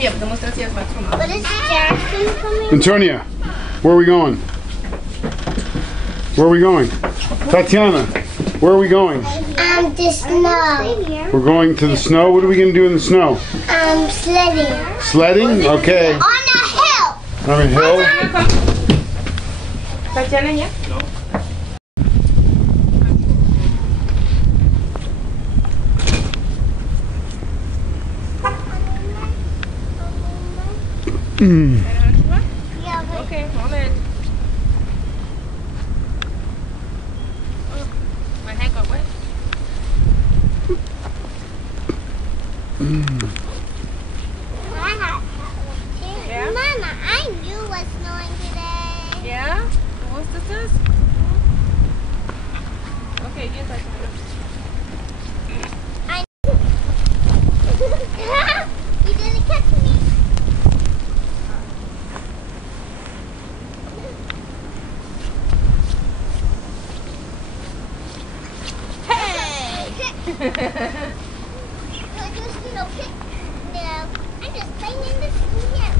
But is Jackson coming? Antonia, where are we going? Where are we going? Tatiana, where are we going? The snow. We're going to the snow. What are we going to do in the snow? Sledding. Sledding? Okay. On a hill. On a hill? Tatiana, yeah? No. Yeah, but Okay, moment. Oh, my hand got wet. Yeah? Mama, I knew it was snowing today. Yeah? What's this? Okay, yes, I can. You didn't catch me. Hey! You're just little kid. No, I'm just playing in the snow.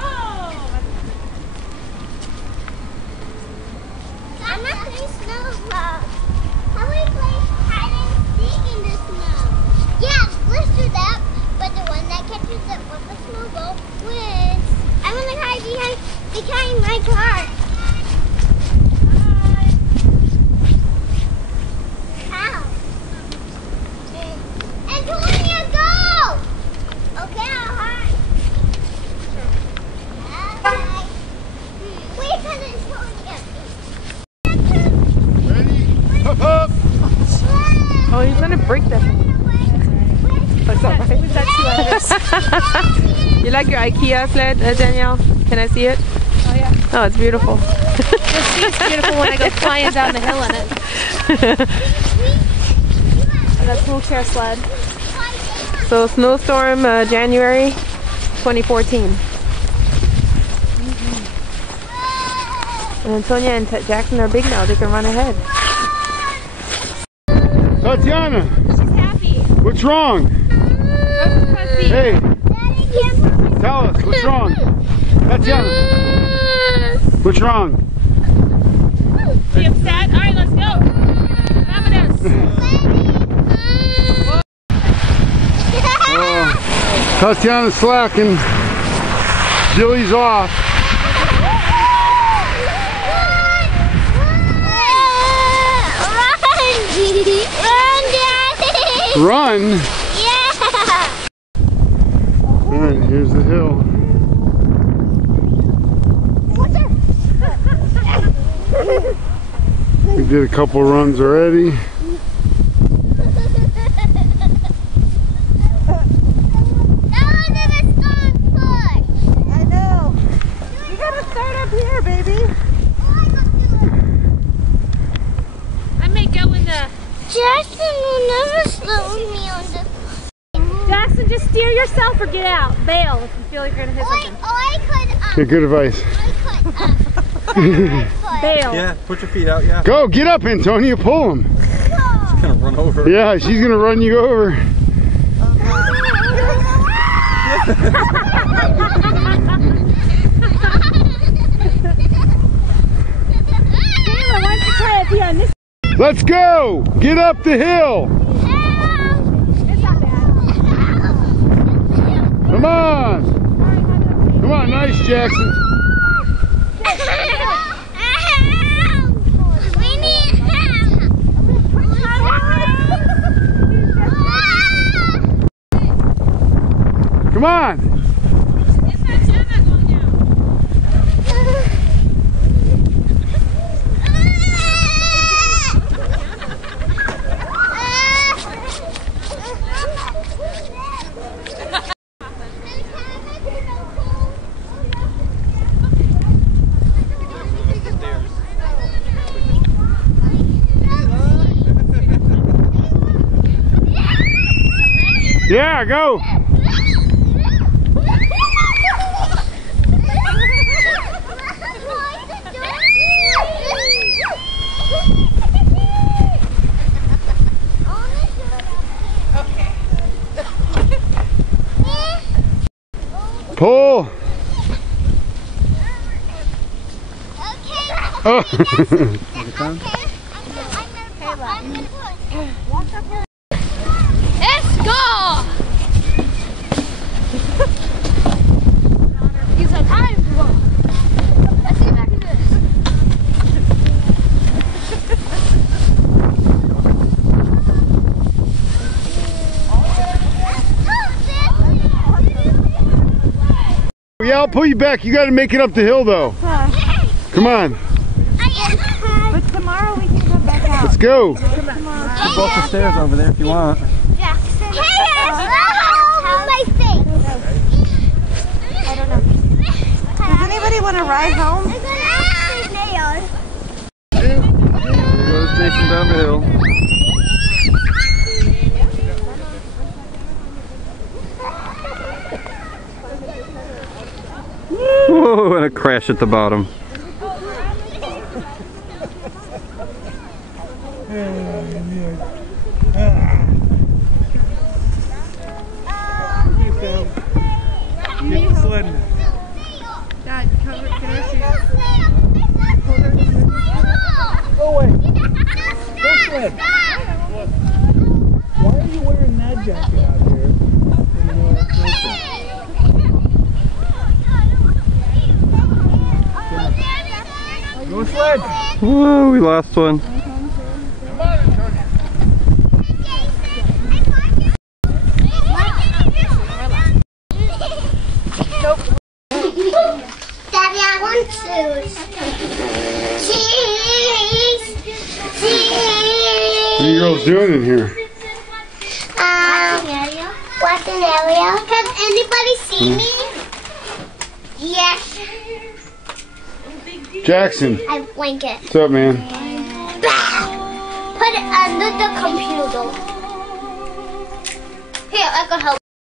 Oh! I'm not playing snow. How we play hide and seek in the snow? Yeah, let's do that. But the one that catches it with the snowball wins. I'm gonna hide behind my car. How? Antonia, go! Okay, I'll hide. Bye. Wait for Antonia. Ready? Up, up! Oh, you're gonna break that. That's all right. We've got 2 hours. You like your IKEA sled, Danielle? Can I see it? Oh yeah. Oh, it's beautiful. The seat's beautiful when I go flying down the hill in it. And that's wheelchair sled. So snowstorm, January 2014. And Antonia and Jackson are big now. They can run ahead. Tatiana, She's happy. what's wrong? Hey, Daddy can't tell us, what's wrong? Tatiana, what's wrong? Are you upset? All right, let's go. Vamonos. Oh, Tatiana's slacking. Jilly's off. Run, Daddy! Run? Yeah! Alright, here's the hill. We did a couple runs already. I know. You gotta start up here, baby. I may go in the... Jackson will never slow me on the... Jackson, just steer yourself or get out. Bail if you feel like you're gonna hit something. Okay, good advice. Bail. Yeah, put your feet out, yeah. Go, get up, Antonia, pull him. It's gonna run over. Yeah, she's gonna run you over. Taylor, why don't you try it here on this? Let's go! Get up the hill! It's not bad. Come on! Come on, nice, Jackson. We need help! Come on! Yeah, go! Oh. Let's go! He's like, time to go. Let's get back into this. Yeah, I'll pull you back. You got to make it up the hill, though. Come on. But tomorrow we can come back out. Let's go. There's both the stairs over there if you want. Jackson. My face. I don't know. Does anybody want to ride home? There goes Jason down the hill. Whoa, and a crash at the bottom. Keep sledding. Dad, can I see? Go away. Go sled. Why are you wearing that jacket out here? In the middle of the snowstorm? Go sled. Whoa, we lost one. Daddy, I want cheese. Cheese. Cheese. What are you girls doing in here? What's an area? Can anybody see me? Yes. Jackson. I have a blanket. What's up, man? Put it under the computer. Here, I can help.